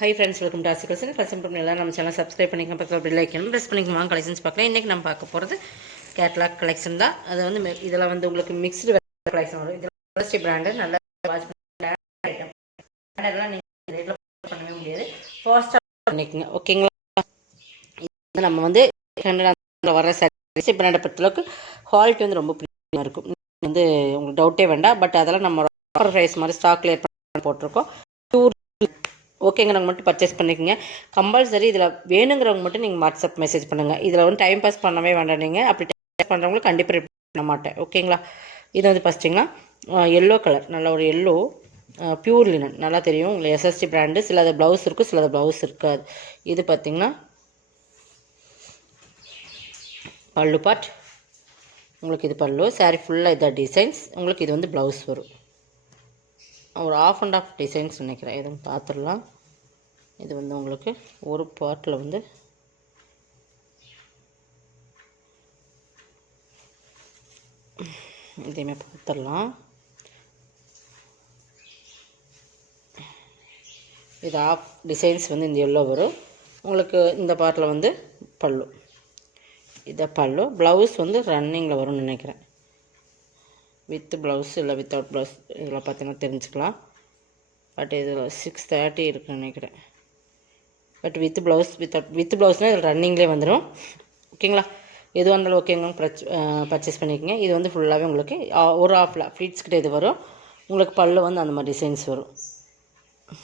Hi friends, welcome to Asi Collection. First time எல்லாம் நம்ம channel subscribe பண்ணிக்கலாம், பக்கத்துல பெல் ஐகான் பிரஸ் பண்ணிக்கலாம். வாங்க கலெக்ஷன்ஸ் பார்க்கலாம். இன்னைக்கு நம்ம பார்க்க போறது கேட்டலாக் கலெக்ஷன் தான். அது வந்து இதெல்லாம் வந்து உங்களுக்கு மிக்ஸ்டு கலெக்ஷன் வரும். இதெல்லாம் பிராண்ட் நல்ல வாட்ச் ஐட்டம். அதெல்லாம் நீங்க ரேட்ல பண்ணவே முடியாது. ஃபாஸ்டா பண்ணிக்கங்க. ஓகேங்களா? இது நம்ம வந்து வர சாரீஸ் பிராண்ட் பொறுத்தளவுக்கு குவாலிட்டி வந்து ரொம்ப பிரிமியமா இருக்கும். வந்து உங்களுக்கு டவுட்டே வேண்டாம். பட் அதெல்லாம் நம்ம ஆஃபர் பிரைஸ் மாதிரி ஸ்டாக் கிளியர் பண்ணி போட்டிருக்கோம். ஓகேங்கிறவங்க மட்டும் பர்ச்சேஸ் பண்ணிக்கோங்க. கம்பல்சரி இதில் வேணுங்கிறவங்க மட்டும் நீங்கள் வாட்ஸ்அப் மெசேஜ் பண்ணுங்கள். இதில் வந்து டைம் பாஸ் பண்ணவே வேண்டாம். நீங்கள் அப்படி டைம் பாஸ் பண்ணுறவங்களுக்கு கண்டிப்பாக ரிப்ளை பண்ண மாட்டேன். ஓகேங்களா? இது வந்து ஃபஸ்ட்டிங்கன்னா எல்லோ கலர், நல்ல ஒரு எல்லோ பியூர் லினன், நல்லா தெரியும் உங்களுக்கு. SST brand. சிலது ப்ளவுஸ் இருக்கும், சிலது ப்ளவுஸ் இருக்காது. இது பார்த்திங்கன்னா பல்லு பார்ட் உங்களுக்கு. இது பல்லு. சாரீ ஃபுல்லாக இதான் டிசைன்ஸ் உங்களுக்கு. இது வந்து ப்ளவுஸ் வரும். ஒரு ஆஃப் அண்ட் ஆஃப் டிசைன்ஸ் நினைக்கிறேன். எதுவும் பார்த்துடலாம். இது வந்து உங்களுக்கு ஒரு பார்ட்டில் வந்து இதையுமே பார்த்துடலாம். இது ஆஃப் டிசைன்ஸ் வந்து இந்த எல்லோ வரும் உங்களுக்கு. இந்த பார்ட்டில் வந்து பல்லு, இதை பல்லு. ப்ளவுஸ் வந்து ரன்னிங்கில் வரும்னு நினைக்கிறேன். வித் ப்ளவுஸ் இல்லை வித்தவுட் ப்ளவுஸ் இதில் பார்த்தீங்கன்னா தெரிஞ்சுக்கலாம். பட் இதில் 630 இருக்குன்னு நினைக்கிறேன். பட் வித் ப்ளவுஸ் வித் ப்ளவுஸ்னால் இதில் ரன்னிங்லேயே வந்துடும். ஓகேங்களா? எதுவாக இருந்தாலும் ஓகேங்க பர்ச்சேஸ் பண்ணிக்கோங்க. இது வந்து ஃபுல்லாகவே உங்களுக்கு ஒரு ஆஃபில் ஃப்ளீட்ஸ் கிட்ட இது வரும் உங்களுக்கு. பல்லு வந்து அந்த மாதிரி டிசைன்ஸ் வரும்.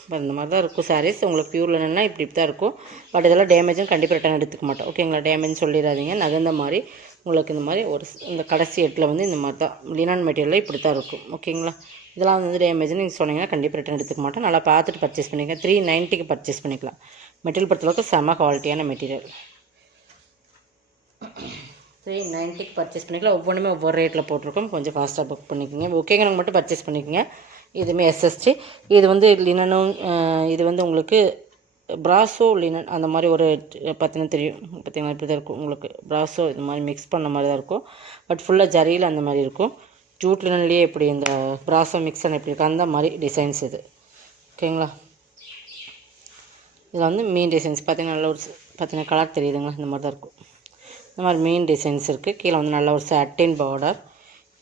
இப்போ இந்த மாதிரி தான் இருக்கும் சாரீஸ் உங்களுக்கு. பியூரில் என்னென்னா இப்படி தான் இருக்கும். பட் இதெல்லாம் டேமேஜும் கண்டிப்பாக ரிட்டன் எடுத்துக்க மாட்டோம். ஓகேங்களா? டேமேஜ் சொல்லிடாதீங்க. நகர்ந்த மாதிரி உங்களுக்கு இந்த மாதிரி ஒரு இந்த கடைசி எட்டில் வந்து இந்த மாதிரி தான் லினான் மெட்டீரியலில் இப்படி தான் இருக்கும். ஓகேங்களா? இதெல்லாம் வந்து டேமேஜ்னு நீங்கள் சொன்னீங்கன்னா கண்டிப்பாக ரிட்டன் எடுத்துக்க மாட்டோம். நல்லா பார்த்துட்டு பர்ச்சேஸ் பண்ணிக்கலாம். 390க்கு பர்ச்சேஸ் பண்ணிக்கலாம். மெட்டீரியல் பொறுத்தளவுக்கு செம்ம குவாலிட்டியான மெட்டீரியல். 390க்கு பர்ச்சேஸ் பண்ணிக்கலாம். ஒவ்வொன்றுமே ஒவ்வொரு ரேட்டில் போட்டிருக்கோம். கொஞ்சம் ஃபாஸ்ட்டாக புக் பண்ணிக்கோங்க. ஓகேங்க மட்டும் பர்ச்சேஸ் பண்ணிக்கோங்க. இதுவுமே எஸ்எஸ்டி. இது வந்து லினனும் இது வந்து உங்களுக்கு ப்ராஸோ லினன் அந்த மாதிரி ஒரு பார்த்தீங்கன்னா தெரியும். பார்த்தீங்கன்னா இப்படி தான் இருக்கும் உங்களுக்கு. ப்ராஸோ இது மாதிரி மிக்ஸ் பண்ண மாதிரி தான் இருக்கும். பட் ஃபுல்லாக ஜரியில் அந்த மாதிரி இருக்கும். ஜூட் லினன்லேயே இப்படி இந்த ப்ராஸோ மிக்ஸன் எப்படி இருக்குது அந்த மாதிரி டிசைன்ஸ் இது. ஓகேங்களா? இதில் வந்து மீன் டிசைன்ஸ் பார்த்தீங்கன்னா நல்ல ஒரு பார்த்தீங்கன்னா கலர் தெரியுதுங்களா? இந்த மாதிரி தான் இருக்கும். இந்த மாதிரி மீன் டிசைன்ஸ் இருக்குது. கீழே வந்து நல்ல ஒரு சாட்டின் பார்டர்.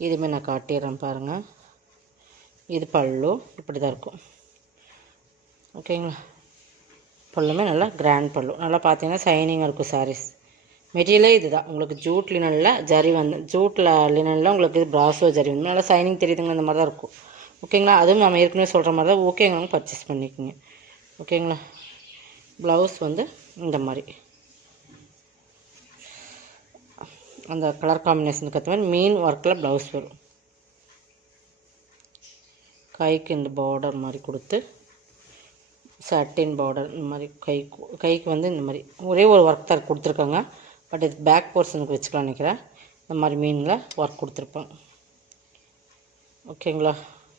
இதுவுமே நான் காட்டிடுறேன் பாருங்கள். இது பல்லு இப்படி தான் இருக்கும். ஓகேங்களா? பல்லுமே நல்லா கிராண்ட் பல்லு. நல்லா பார்த்தீங்கன்னா சைனிங்காக இருக்கும் சாரீஸ். மெட்டீரியலே இது தான் உங்களுக்கு. ஜூட் லினனில் ஜரி வந்து ஜூட்டில் லினனில் உங்களுக்கு இது ப்ராஸோ ஜரி வந்து நல்லா சைனிங் தெரியுதுங்க. இந்த மாதிரி தான் இருக்கும். ஓகேங்களா? அதுவும் நம்ம ஏற்கனவே சொல்கிற மாதிரி தான். ஓகேங்க பர்ச்சேஸ் பண்ணிக்கோங்க. ஓகேங்களா? ப்ளவுஸ் வந்து இந்த மாதிரி அந்த கலர் காம்பினேஷனுக்கு ஏற்ற மாதிரி மீன் ஒர்க்கில் ப்ளவுஸ் வரும். கைக்கு இந்த பார்டர் மாதிரி கொடுத்து சட்டின் பார்டர் இந்த மாதிரி கைக்கு வந்து இந்த மாதிரி ஒரே ஒரு ஒர்க் தான் கொடுத்துருக்காங்க. பட் இது பேக் போர்ஷனுக்கு வச்சுக்கலாம் நினைக்கிறேன். இந்த மாதிரி மீனில் ஒர்க் கொடுத்துருப்பாங்க. ஓகேங்களா?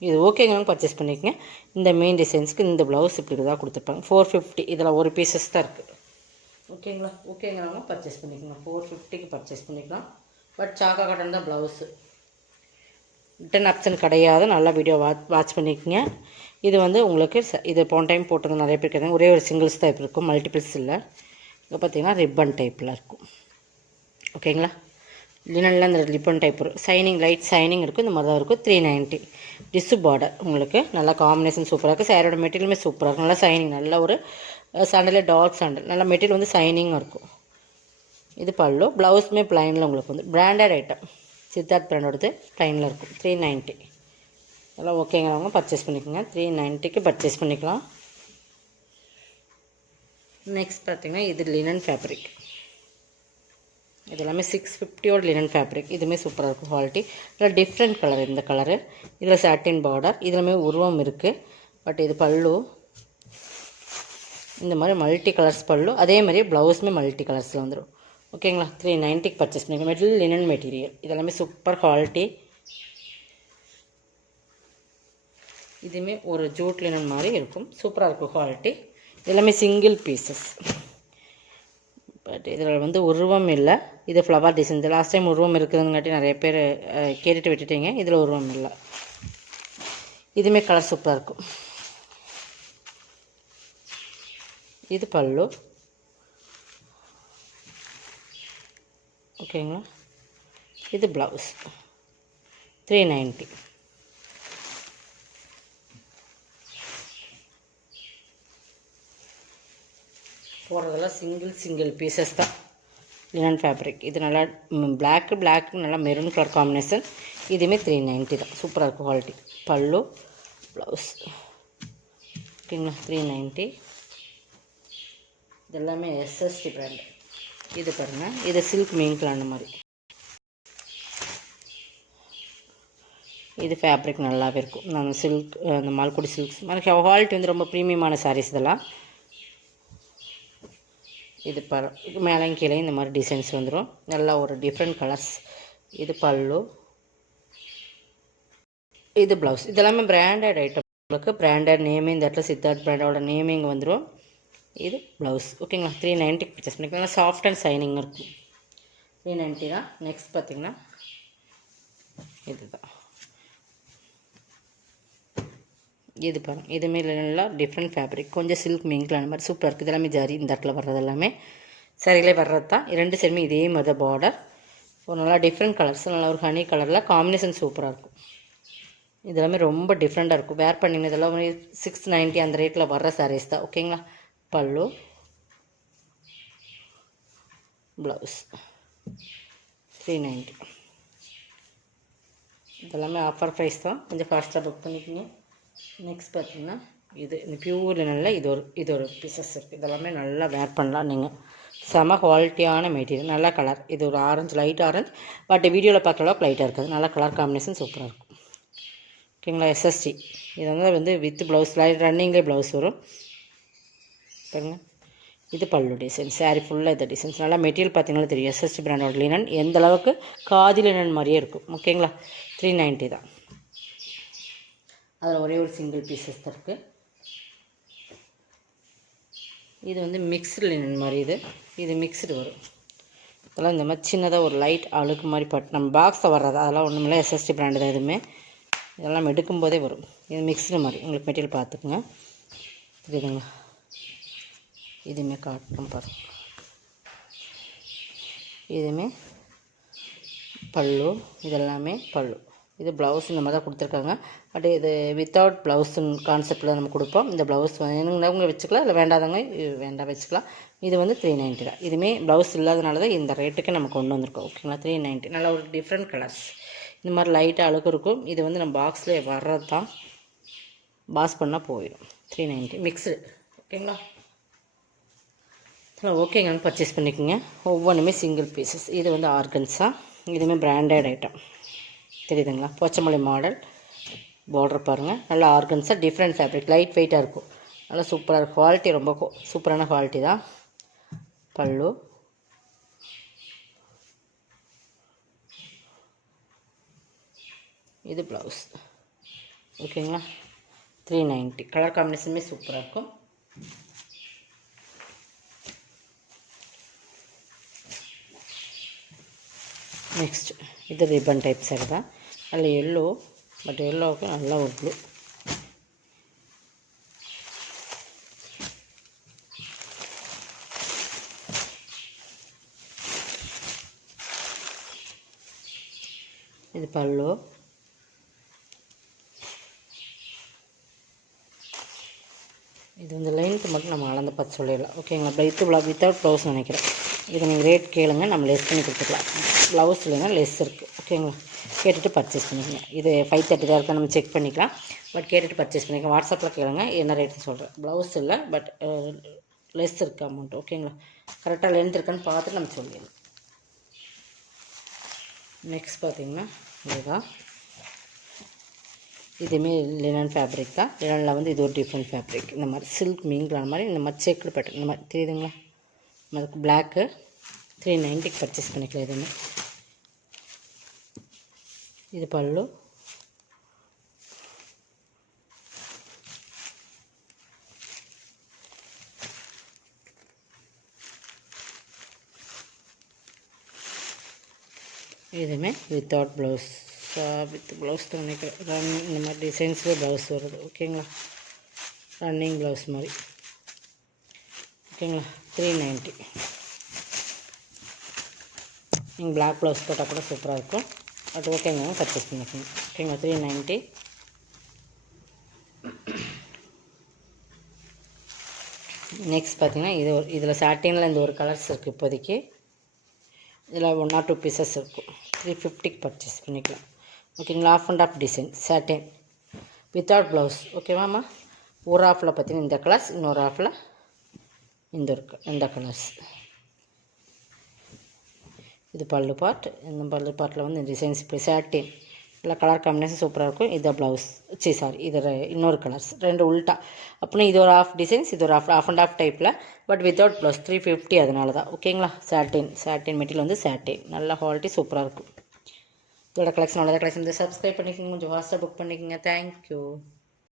இது ஓகேங்க பர்ச்சேஸ் பண்ணிக்கங்க. இந்த மெயின் டிசைன்ஸ்க்கு இந்த ப்ளவுஸ் இப்படி தான் கொடுத்துருப்பாங்க. 450. இதில் ஒரு பீசஸ் தான் இருக்குது. ஓகேங்களா? ஓகேங்கிறவங்க பர்ச்சேஸ் பண்ணிக்கோங்க. 450க்கு பர்ச்சேஸ் பண்ணிக்கலாம். பட் சாக்கா காட்டன் தான் ப்ளவுஸு. ரிட்டன் ஆப்ஷன் கிடையாது. நல்லா வீடியோ வாட்ச் பண்ணிக்கோங்க. இது வந்து உங்களுக்கு இது போன டைம் போட்டது நிறைய பேர் கேட்டாங்க. ஒரே ஒரு சிங்கிள்ஸ் டைப் இருக்கும், மல்டிபிள்ஸ் இல்லை. இப்போ பார்த்தீங்கன்னா ரிப்பன் டைப்பில் இருக்கும். ஓகேங்களா? லினனில் இந்த ரிப்பன் டைப் வரும். சைனிங் லைட் சைனிங் இருக்கும். இந்த மாதிரி தான் இருக்கும். 390. டிஸ்ஸு பார்டர் உங்களுக்கு நல்லா காம்பினேஷன் சூப்பராக இருக்குது. சாரோட மெட்டீரியலுமே சூப்பராக இருக்கும். நல்லா சைனிங், நல்ல ஒரு சாண்டலே டார்க் சாண்டல். நல்லா மெட்டீரியல் வந்து சைனிங்காக இருக்கும். இது பல்லு. ப்ளவுஸுமே ப்ளைனில் உங்களுக்கு வந்து பிராண்டட் ஐட்டம். சித்தார்த் பிராண்டோடது ப்ளைனில் இருக்கும். 390. அதெல்லாம் ஓகேங்கிறவங்க பர்ச்சேஸ் பண்ணிக்கோங்க. 390க்கு பர்ச்சேஸ் பண்ணிக்கலாம். நெக்ஸ்ட் பார்த்தீங்கன்னா இது லினன் ஃபேப்ரிக். இது எல்லாமே 650 லினன் ஃபேப்ரிக். இதுவுமே சூப்பராக இருக்கும் குவாலிட்டி. இதில் டிஃப்ரெண்ட் கலர். இந்த கலரு இதில் சாட்டின் பார்டர். இதுலையுமே உருவம் இருக்குது. பட் இது பல்லு இந்த மாதிரி மல்டி கலர்ஸ் பல்லு. அதே மாதிரி ப்ளவுஸுமே மல்டி கலர்ஸில் வந்துடும். ஓகேங்களா? 390க்கு பர்ச்சேஸ் பண்ணிக்கலாம். Material linen material. இதெல்லாமே சூப்பர் குவாலிட்டி. இதுவுமே ஒரு ஜூட் லினன் மாதிரி இருக்கும். சூப்பராக இருக்கும் குவாலிட்டி. எல்லாமே சிங்கிள் பீசஸ். பட் இதில் வந்து உருவம் இல்லை. இது ஃப்ளவர் டிசைன். இது லாஸ்ட் டைம் உருவம் இருக்குதுங்காட்டி நிறைய பேர் கேட்டுட்டு விட்டுட்டீங்க. இதில் உருவம் இல்லை. இதுவுமே கலர் சூப்பராக இருக்கும். இது பல்லு. ஓகேங்களா. இது ப்ளவுஸ் 390. போடுறதெல்லாம் சிங்கிள் பீசஸ் தான். Linen fabric. இது நல்லா பிளாக்கு நல்லா மெரூன் கலர் காம்பினேஷன். இதுவுமே 390 தான். சூப்பராக இருக்கும் குவாலிட்டி. பல்லு ப்ளவுஸ். ஓகேங்களா. 390. இது எல்லாமே எஸ்எஸ்டி பிராண்டு. இது பாருங்கள், இது சில்க் மீன்கிளான மாதிரி. இது ஃபேப்ரிக் நல்லாவே இருக்கும். நம்ம சில்க், அந்த மால்குடி சில்க்ஸ் மாதிரி குவாலிட்டி வந்து ரொம்ப ப்ரீமியமான சாரீஸ் இதெல்லாம். இது மேலேயும் கீழே இந்த மாதிரி டிசைன்ஸ் வந்துடும். நல்லா ஒரு டிஃப்ரெண்ட் கலர்ஸ். இது பல்லு. இது ப்ளவுஸ். இதெல்லாமே பிராண்டட் ஐட்டம். உங்களுக்கு பிராண்டட் நேமே இந்த இடத்துல சித்தார்த் பிராண்டோட நேமே இங்கே வந்துடும். இது ப்ளவுஸ். ஓகேங்களா. 390 பர்ச்சேஸ் பண்ணிக்கலாம். நல்லா சாஃப்ட் அண்ட் ஷைனிங் இருக்கும். 390 தான். நெக்ஸ்ட் பார்த்திங்கன்னா இதுதான். இது பாருங்கள், இதுமாரி நல்லா டிஃப்ரெண்ட் ஃபேப்ரிக். கொஞ்சம் சில்க் மீன்கிளான மாதிரி சூப்பராக இருக்குது. இதெல்லாமே ஜரி. இந்த இடத்துல வர்றது எல்லாமே சரியிலே வர்றது தான். 2 சைடுமே இதே மாதிரி பார்டர். ஒரு நல்லா டிஃப்ரெண்ட் கலர்ஸ். நல்லா ஒரு ஹனி கலரில் காம்பினேஷன் சூப்பராக இருக்கும். இதெல்லாமே ரொம்ப டிஃப்ரெண்ட்டாக இருக்கும். வேர் பண்ணிங்க இதெல்லாம் 690 அந்த ரேட்டில் வர்ற சாரீஸ் தான். ஓகேங்களா. பல்லு ப்ளவுஸ் 390. இதெல்லாமே ஆஃபர் ப்ரைஸ் தான். கொஞ்சம் ஃபாஸ்ட்டாக புக் பண்ணிக்கோங்க. நெக்ஸ்ட் பார்த்திங்கன்னா இது இந்த பியூர் லினனில் இது ஒரு பீசஸ் இருக்குது. இதெல்லாமே நல்லா வேர் பண்ணலாம் நீங்கள். செம குவாலிட்டியான மெட்டீரியல். நல்ல கலர். இது ஒரு ஆரஞ்சு, லைட் ஆரஞ்சு. பட் வீடியோவில் பார்க்குற அளவுக்கு லைட்டாக இருக்காது. நல்ல கலர் காம்பினேஷன் சூப்பராக இருக்கும். ஓகேங்களா. எஸ்எஸ்டி. இது வந்து வித் ப்ளவுஸ் ரன்னிங்லேயே ப்ளவுஸ் வரும். பாருங்க. இது பல்லு டிசைன். சாரீ ஃபுல்லாக இந்த டிசைன்ஸ். நல்லா மெட்டீரியல் பார்த்திங்கன்னா தெரியும். எஸ்எஸ்டி பிராண்டோட லினன் எந்த அளவுக்கு காதி லினன் மாதிரியே இருக்கும். ஓகேங்களா. 390 தான். அதில் ஒரே ஒரு சிங்கிள் பீசஸ் தான் இருக்குது. இது வந்து மிக்ஸ்டு லினன் மாதிரி. இது மிக்ஸ்டு வரும். இதெல்லாம் இந்த மாதிரி சின்னதாக ஒரு லைட் அழுக்கு மாதிரி நம்ம பாக்ஸில் வர்றது அதெல்லாம் ஒன்றும் இல்லை. எஸ்எஸ்டி பிராண்டு தான் எதுவுமே. இதெல்லாம் எடுக்கும் போதே வரும். இது மிக்ஸ்டு மாதிரி. உங்களுக்கு மெட்டீரியல் பார்த்துக்குங்க. தெரியுதுங்களா. இதுவுமே காட்டும் பாருங்க. இதுவுமே பல்லு. இதெல்லாமே பல்லு. இது ப்ளவுஸ் இந்த மாதிரி தான் கொடுத்துருக்காங்க. பட் இது வித்தவுட் ப்ளவுஸுன்னு கான்செப்டில் நம்ம கொடுப்போம். இந்த ப்ளவுஸ் வேணுங்கிறவங்க வச்சுக்கலாம், இல்லை வேண்டாதவங்க வேண்டாம் வச்சுக்கலாம். இது வந்து 390 தான். இதுவுமே ப்ளவுஸ் இல்லாதனால தான் இந்த ரேட்டுக்கு நம்ம கொண்டு வந்திருக்கோம். ஓகேங்களா. 390. நல்லா ஒரு டிஃப்ரெண்ட் கலர்ஸ். இந்த மாதிரி லைட்டாக அழுக்கு இருக்கும். இது வந்து நம்ம பாக்ஸில் வர்றது தான். பாஸ் பண்ணால் போயிடும். 390 மிக்ஸு. ஓகேங்களா. ஓகேங்கன்னு பர்ச்சேஸ் பண்ணிக்கோங்க. ஒவ்வொன்றுமே சிங்கிள் பீசஸ். இது வந்து ஆர்கன்ஸா. இதுவுமே பிராண்டட் ஐட்டம். தெரியுதுங்களா. போச்சமல்லி மாடல் பார்டர் பாருங்கள். நல்லா ஆர்கன்ஸாக டிஃப்ரெண்ட் ஃபேப்ரிக். லைட் வெயிட்டாக இருக்கும். நல்லா சூப்பராக இருக்கும். குவாலிட்டி ரொம்ப சூப்பரான குவாலிட்டி தான். பல்லு. இது ப்ளவுஸ். ஓகேங்களா. 390. கலர் காம்பினேஷனுமே சூப்பராக இருக்கும். நெக்ஸ்ட் இது ரிப்பன் டைப் சாரி தான். அதில் எல்லோ. பட் எல்லோவுக்கு நல்லா ஒரு ப்ளூ. இது பல்லு. இது வந்து லென்த்து மட்டும் நம்ம அளந்து பார்த்து சொல்லிடலாம். ஓகேங்களா. வித்தவுட் ப்ளவுஸ் நினைக்கிறேன். இது நீங்கள் ரேட் கேளுங்க, நம்ம லெஸ் பண்ணி கொடுத்துக்கலாம். ப்ளவுஸ் இல்லைன்னா லெஸ் இருக்குது. ஓகேங்களா. கேட்டுட்டு பர்ச்சேஸ் பண்ணிக்கோங்க. இது 530 தான் இருக்கா, நம்ம செக் பண்ணிக்கலாம். பட் கேட்டுட்டு பர்ச்சேஸ் பண்ணிக்கலாம். வாட்ஸ்அப்பில் கேளுங்க, என்ன ரேட்னு சொல்கிறேன். ப்ளவுஸ் இல்லை, பட் லெஸ் இருக்குது அமௌண்ட். ஓகேங்களா. கரெக்டாக லென்த் இருக்கான்னு பார்த்துட்டு நம்ம சொல்லிடலாம். நெக்ஸ்ட் பார்த்திங்கன்னா இதுதான். இதுவுமே லினன் ஃபேப்ரிக் தான். லினனில் வந்து இது ஒரு டிஃப்ரெண்ட் ஃபேப்ரிக். இந்த மாதிரி சில்க் மீன்கிளான மாதிரி இந்த மாதிரி செக்குடு பேட்டர்ன் இந்த மாதிரி தெரியுதுங்களா. அதுக்கு பிளாக்கு 390 பர்ச்சேஸ் பண்ணிக்கலாம். இதுவுமே இது பல்லு. இதுவுமே வித்தவுட் ப்ளவுஸ். வித் ப்ளவுஸ் தான் நினைக்கிறேன். ரன்னிங் இந்த மாதிரி டிசைன்ஸில் ப்ளவுஸ் வருது. ஓகேங்களா. ரன்னிங் ப்ளவுஸ் மாதிரி ஓகேங்களா. 390. நீங்கள் பிளாக் ப்ளவுஸ் போட்டால் கூட சூப்பராக இருக்கும். பட் ஓகேங்க, பர்ச்சேஸ் பண்ணிக்கோங்க. ஓகேங்களா. 390. நெக்ஸ்ட் பார்த்தீங்கன்னா இதில் சாட்டினில் இந்த ஒரு கலர்ஸ் இருக்குது இப்போதைக்கு. இதில் 1 or 2 பீசஸ் இருக்கும். 350க்கு பர்ச்சேஸ் பண்ணிக்கலாம். ஓகேங்களா. Half and half design satin without blouse. ஓகேவாம்மா. ஒரு ஆஃபில் பார்த்தீங்கன்னா இந்த கலர்ஸ், இன்னொரு ஆஃபில் இந்த கலர்ஸ். இது பல்லு பார்ட். இந்த பல்லு பார்ட்டில் வந்து டிசைன்ஸ் இப்படி சாட்டின் இல்லை கலர் காம்பினேஷன் சூப்பராக இருக்கும். இதை ப்ளவுஸ் இது இன்னொரு கலர்ஸ் 2 உல்ட்டா. அப்படின்னா இது ஒரு ஆஃப் டிசைன்ஸ், இது ஒரு ஆஃப் அண்ட் ஆஃப் டைப்பில், பட் வித்தவுட் ப்ளவுஸ். 350 அதனால தான். ஓகேங்களா. சாட்டின் மெட்டீரியல் வந்து சாட்டின் நல்ல குவாலிட்டி சூப்பராக இருக்கும். இதோட கலெக்ஷன் அவ்வளோதான். கலெக்ஷன் வந்து சப்ஸ்கிரைப் பண்ணிக்கோங்க, கொஞ்சம் வாட்ஸ்அப் புக் பண்ணிக்கோங்க. தேங்க்யூ.